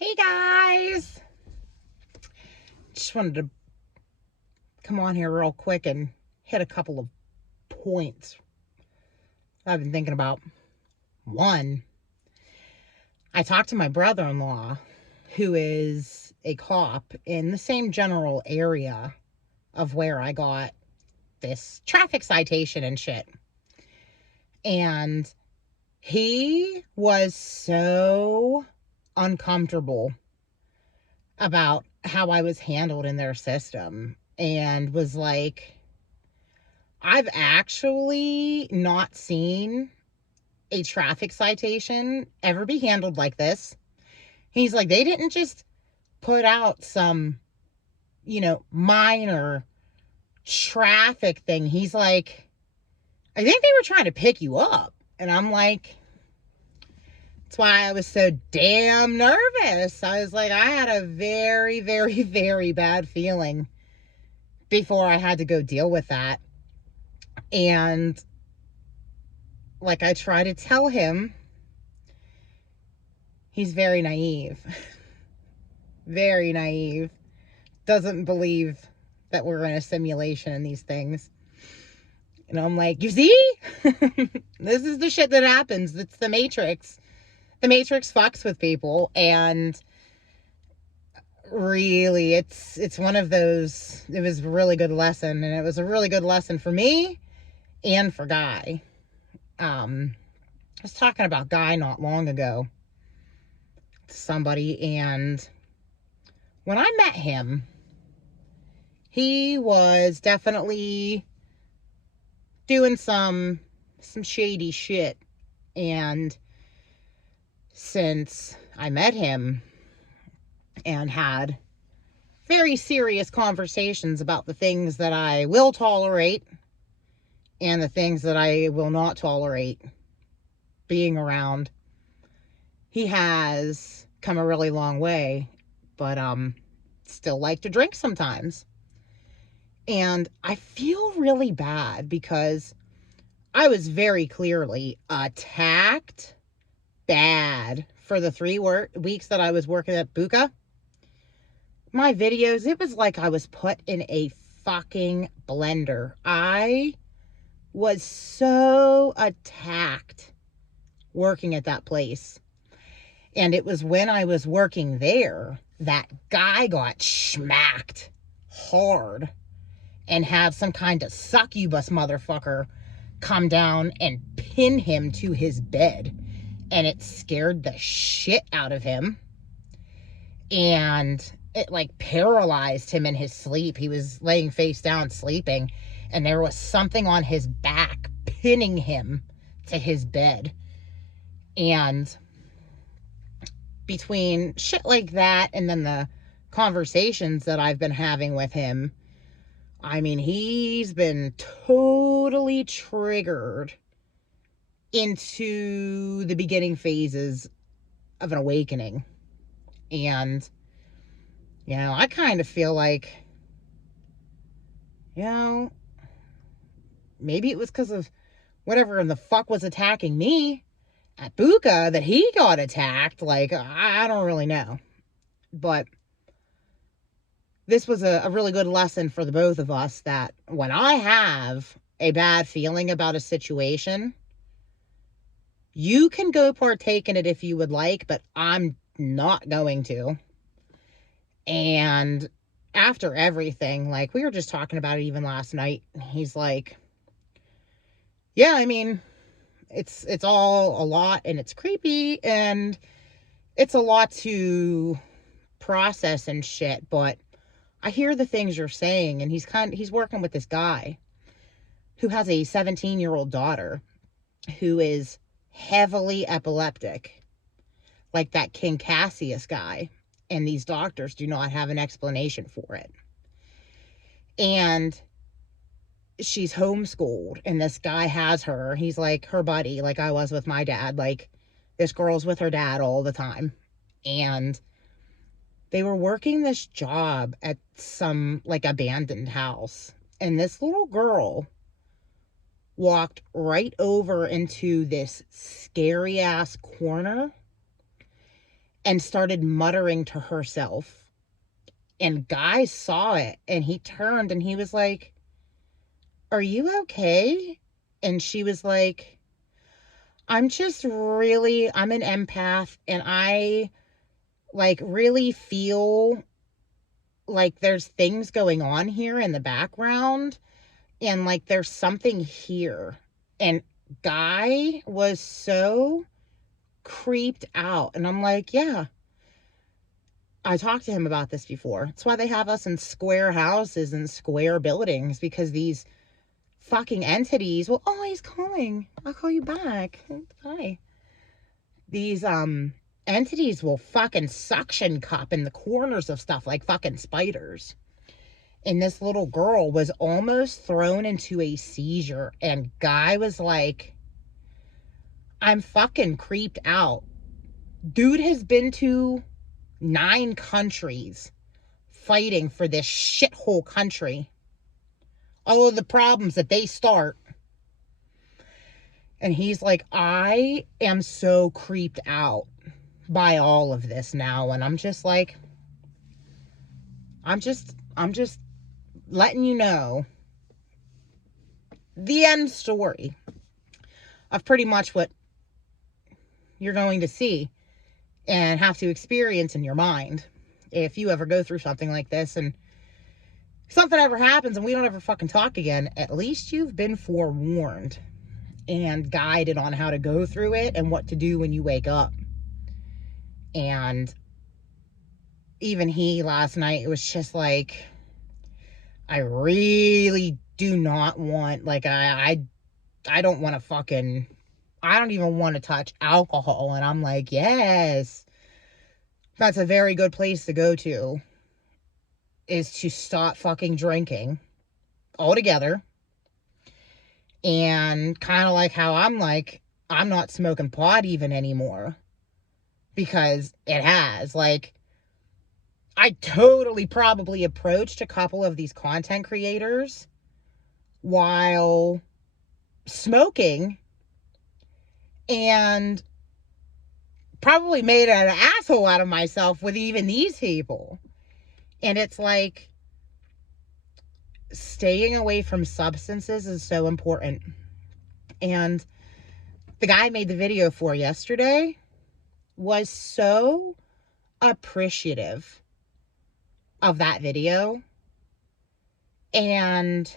Hey guys, just wanted to come on here real quick and hit a couple of points I've been thinking about. One, I talked to my brother-in-law, who is a cop in the same general area of where I got this traffic citation and shit. And he was so uncomfortable about how I was handled in their system and was like, I've actually not seen a traffic citation ever be handled like this. He's like, they didn't just put out some, minor traffic thing. He's like, I think they were trying to pick you up. And I'm like, that's why I was so damn nervous. I was like, I had a very, very, very bad feeling before I had to go deal with that. And like I try to tell him, he's very naive. Very naive. Doesn't believe that we're in a simulation and these things. And I'm like, you see? This is the shit that happens. It's the Matrix. The Matrix fucks with people, and really it's one of those. It was a really good lesson, and it was a really good lesson for me and for Guy. I was talking about Guy not long ago to somebody, and when I met him, he was definitely doing some shady shit. And since I met him and had very serious conversations about the things that I will tolerate and the things that I will not tolerate being around, he has come a really long way, but still like to drink sometimes. And I feel really bad because I was very clearly attacked bad for the 3 weeks that I was working at Buka. My videos, it was like I was put in a fucking blender. I was so attacked working at that place. And it was when I was working there that Guy got smacked hard and had some kind of succubus motherfucker come down and pin him to his bed. And it scared the shit out of him. And it like paralyzed him in his sleep. He was laying face down sleeping, and there was something on his back pinning him to his bed. And between shit like that and then the conversations that I've been having with him, I mean, he's been totally triggered into the beginning phases of an awakening. And, I kind of feel like, maybe it was because of whatever in the fuck was attacking me at Buka that he got attacked. Like, I don't really know. But this was a really good lesson for the both of us, that when I have a bad feeling about a situation, you can go partake in it if you would like, but I'm not going to. And after everything, like, we were just talking about it even last night, he's like, yeah, I mean, it's all a lot, and it's creepy, and it's a lot to process and shit, but I hear the things you're saying. And he's working with this guy who has a 17-year-old daughter who is heavily epileptic, like that King Cassius guy. And these doctors do not have an explanation for it. And she's homeschooled, and this guy has her. He's like her buddy, like I was with my dad. Like, this girl's with her dad all the time. And they were working this job at some like abandoned house, and this little girl walked right over into this scary ass corner and started muttering to herself. And Guy saw it, and he turned and he was like, "Are you okay?" And she was like, I'm an empath, and I like really feel like there's things going on here in the background, and like there's something here. And Guy was so creeped out, and I'm like, yeah, I talked to him about this before. That's why they have us in square houses and square buildings, because these fucking entities will always calling. I'll call you back. Bye. These entities will fucking suction cup in the corners of stuff like fucking spiders. And this little girl was almost thrown into a seizure, and Guy was like, I'm fucking creeped out. Dude has been to 9 countries fighting for this shithole country. All of the problems that they start. And he's like, I am so creeped out by all of this now. And I'm just like, I'm just letting you know the end story of pretty much what you're going to see and have to experience in your mind if you ever go through something like this. And something ever happens and we don't ever fucking talk again, at least you've been forewarned and guided on how to go through it and what to do when you wake up. And even he last night, it was just like, I really do not want, like, I don't want to fucking, I don't even want to touch alcohol. And I'm like, yes, that's a very good place to go to, is to stop fucking drinking altogether. And kind of like how I'm like, I'm not smoking pot even anymore, because it has, like, I totally probably approached a couple of these content creators while smoking and probably made an asshole out of myself with even these people. And it's like, staying away from substances is so important. And the guy I made the video for yesterday was so appreciative of that video, and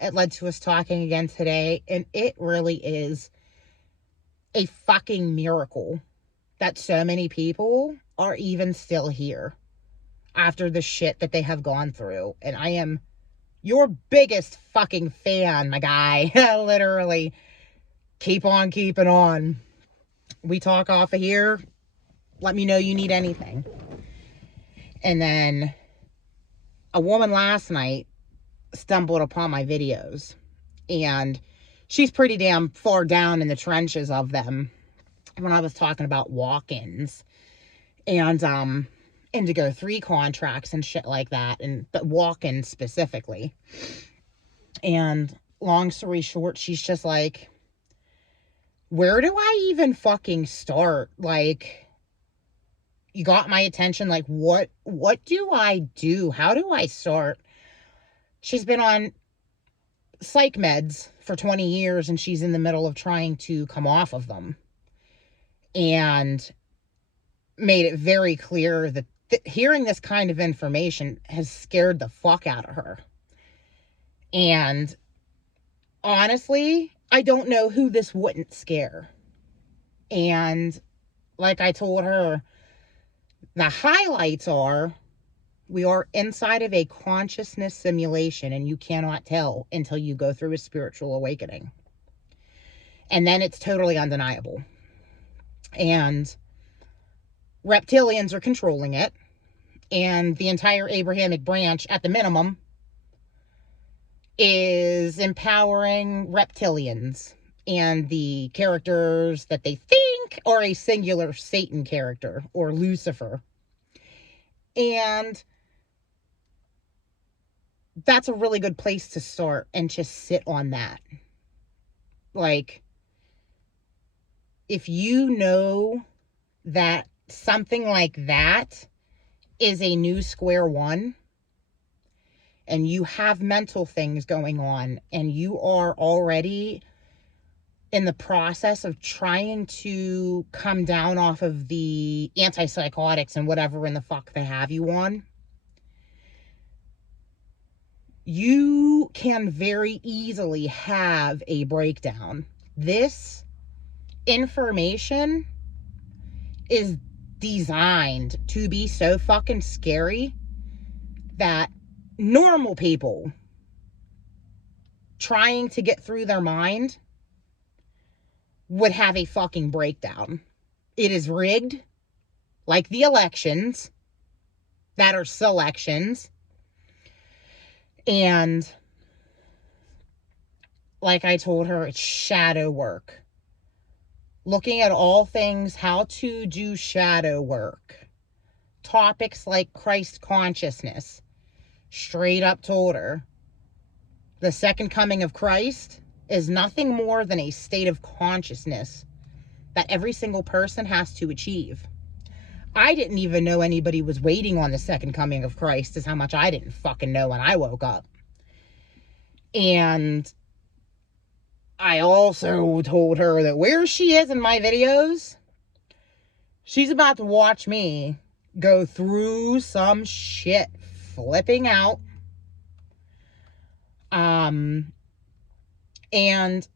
it led to us talking again today. And it really is a fucking miracle that so many people are even still here after the shit that they have gone through. And I am your biggest fucking fan, my guy. Literally, keep on keeping on. We talk off of here. Let me know you need anything. And then a woman last night stumbled upon my videos, and she's pretty damn far down in the trenches of them when I was talking about walk-ins and Indigo 3 contracts and shit like that, and the walk-ins specifically. And long story short, she's just like, where do I even fucking start? Like, you got my attention. Like, what do I do? How do I start? She's been on psych meds for 20 years, and she's in the middle of trying to come off of them. And made it very clear that hearing this kind of information has scared the fuck out of her. And honestly, I don't know who this wouldn't scare. And like I told her, the highlights are, we are inside of a consciousness simulation, and you cannot tell until you go through a spiritual awakening. And then it's totally undeniable. And reptilians are controlling it. And the entire Abrahamic branch, at the minimum, is empowering reptilians and the characters that they think are a singular Satan character or Lucifer. And that's a really good place to start and just sit on that. Like, if you know that something like that is a new square one, and you have mental things going on, and you are already in the process of trying to come down off of the antipsychotics and whatever in the fuck they have you on, you can very easily have a breakdown. This information is designed to be so fucking scary that normal people trying to get through their mind would have a fucking breakdown. It is rigged, like the elections that are selections. And like I told her, it's shadow work. Looking at all things, how to do shadow work. Topics like Christ consciousness. Straight up told her, the second coming of Christ is nothing more than a state of consciousness that every single person has to achieve. I didn't even know anybody was waiting on the second coming of Christ, is how much I didn't fucking know when I woke up. And I also told her that where she is in my videos, she's about to watch me go through some shit, flipping out. And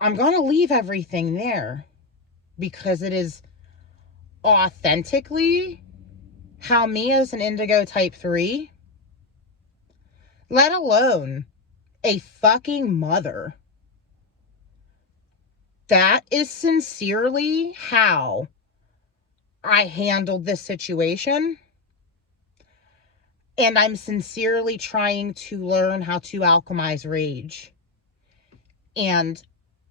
I'm going to leave everything there because it is authentically how me as an indigo type 3, let alone a fucking mother, that is sincerely how I handled this situation. And I'm sincerely trying to learn how to alchemize rage and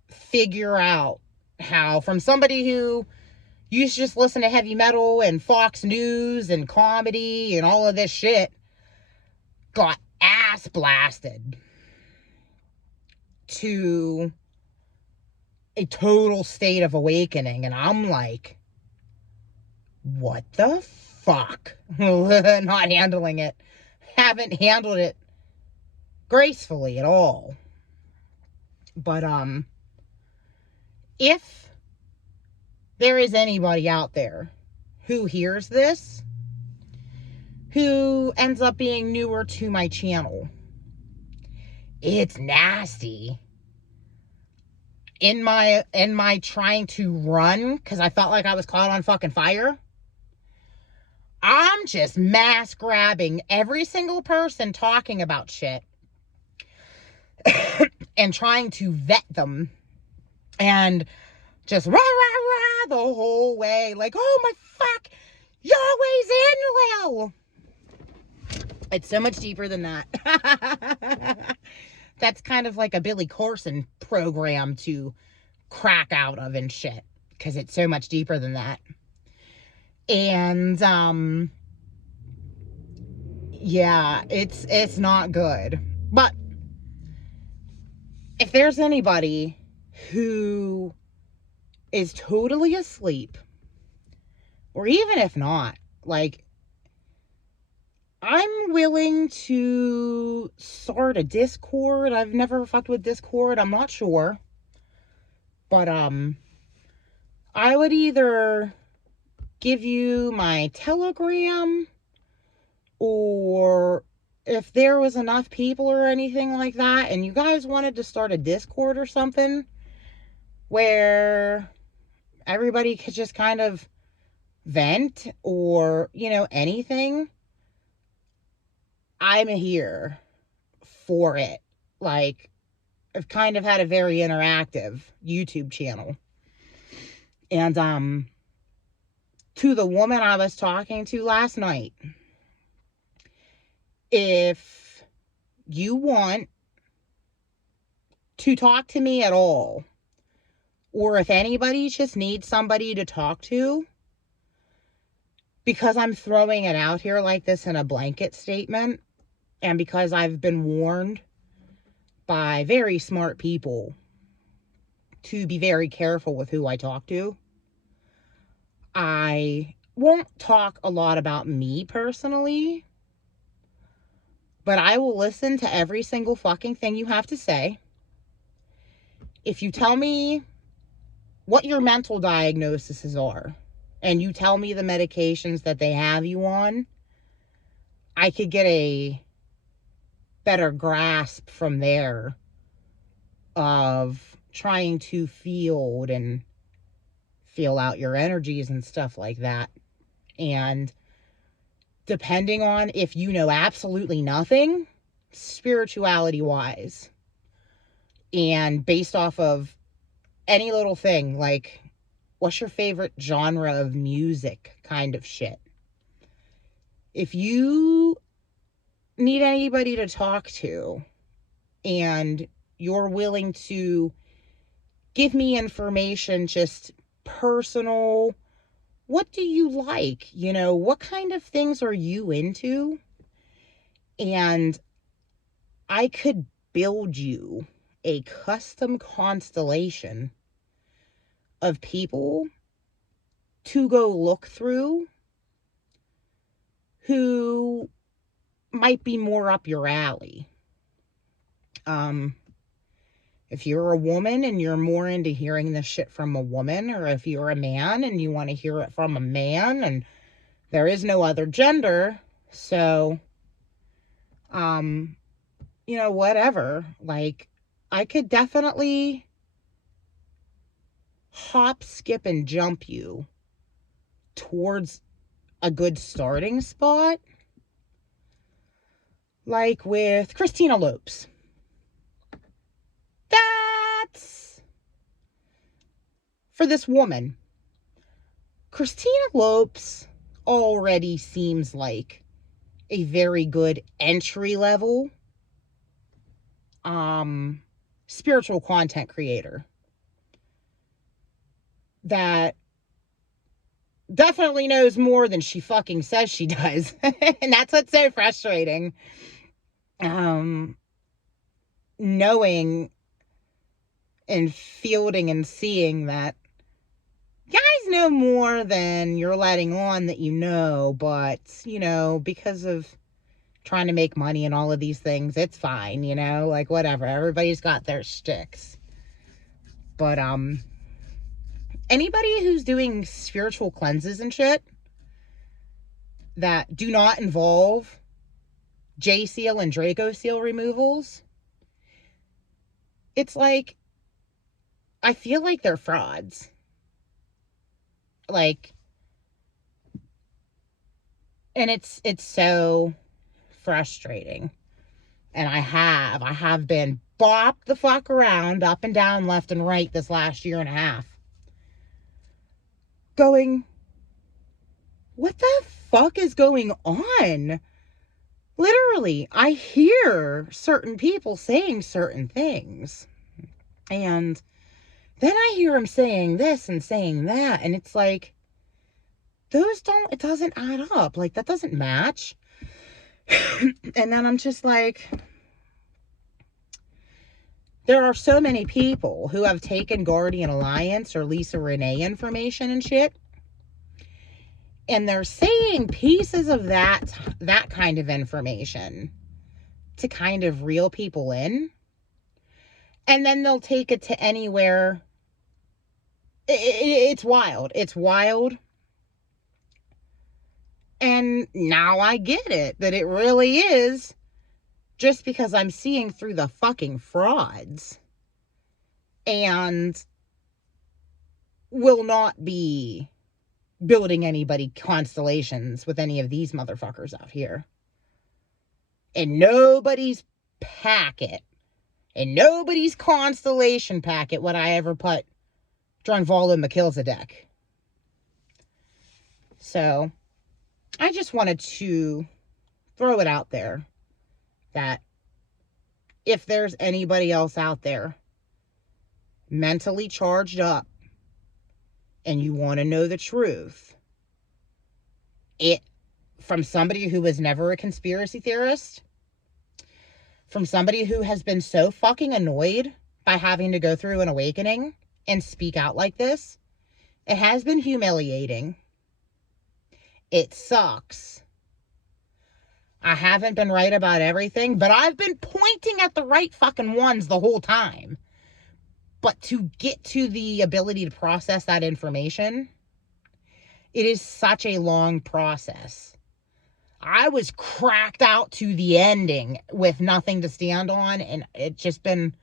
figure out how, from somebody who used to just listen to heavy metal and Fox News and comedy and all of this shit, got ass blasted to a total state of awakening. And I'm like, what the fuck? Not handling it. Haven't handled it gracefully at all. But if there is anybody out there who hears this, who ends up being newer to my channel, it's nasty. In my trying to run, because I felt like I was caught on fucking fire, I'm just mass grabbing every single person talking about shit and trying to vet them and just rah, rah, rah the whole way. Like, oh my fuck, Yahweh's Enlil. It's so much deeper than that. That's kind of like a Billy Corson program to crack out of and shit, because it's so much deeper than that. And yeah, it's not good. But if there's anybody who is totally asleep, or even if not, like, I'm willing to start a Discord. I've never fucked with Discord. I'm not sure. But I would either give you my Telegram, or if there was enough people or anything like that and you guys wanted to start a Discord or something where everybody could just kind of vent, or, you know, anything, I'm here for it. Like, I've kind of had a very interactive YouTube channel. And to the woman I was talking to last night, if you want to talk to me at all, or if anybody just needs somebody to talk to, because I'm throwing it out here like this in a blanket statement, and because I've been warned by very smart people to be very careful with who I talk to, I won't talk a lot about me personally, but I will listen to every single fucking thing you have to say. If you tell me what your mental diagnoses are, and you tell me the medications that they have you on, I could get a better grasp from there of trying to field and feel out your energies and stuff like that. And depending on if you know absolutely nothing, spirituality wise, and based off of any little thing, like what's your favorite genre of music kind of shit. If you need anybody to talk to and you're willing to give me information, just personal, what do you like? You know, what kind of things are you into? And I could build you a custom constellation of people to go look through who might be more up your alley. If you're a woman and you're more into hearing this shit from a woman, or if you're a man and you want to hear it from a man, and there is no other gender, so, you know, whatever, like, I could definitely hop, skip, and jump you towards a good starting spot, like with Christina Lopes. That's for this woman. Christina Lopes already seems like a very good entry level spiritual content creator that definitely knows more than she fucking says she does. And that's what's so frustrating. Knowing and fielding and seeing that guys know more than you're letting on that you know, but, you know, because of trying to make money and all of these things, it's fine, you know, like, whatever. Everybody's got their shticks. But, anybody who's doing spiritual cleanses and shit that do not involve J seal and Draco seal removals, it's like, I feel like they're frauds. Like, and it's so frustrating. And I have been bopped the fuck around up and down, left and right this last year and a half, going, what the fuck is going on? Literally, I hear certain people saying certain things, and then I hear them saying this and saying that, and it's like, it doesn't add up. Like, that doesn't match. And then I'm just like, there are so many people who have taken Guardian Alliance or Lisa Renee information and shit, and they're saying pieces of that kind of information to kind of reel people in, and then they'll take it to anywhere. It's wild. It's wild. And now I get it, that it really is just because I'm seeing through the fucking frauds and will not be building anybody constellations with any of these motherfuckers out here. And nobody's packet and nobody's constellation packet would I ever put Drunvala Melchizedek. So I just wanted to throw it out there that if there's anybody else out there mentally charged up and you want to know the truth, from somebody who was never a conspiracy theorist, from somebody who has been so fucking annoyed by having to go through an awakening and speak out like this, it has been humiliating. It sucks. I haven't been right about everything, but I've been pointing at the right fucking ones the whole time. But to get to the ability to process that information, it is such a long process. I was cracked out to the ending with nothing to stand on, and it's just been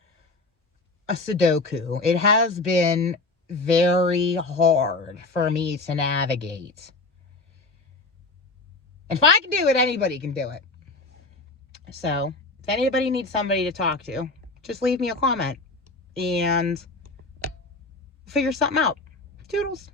a Sudoku. It has been very hard for me to navigate. And if I can do it, anybody can do it. So, if anybody needs somebody to talk to, just leave me a comment and figure something out. Toodles.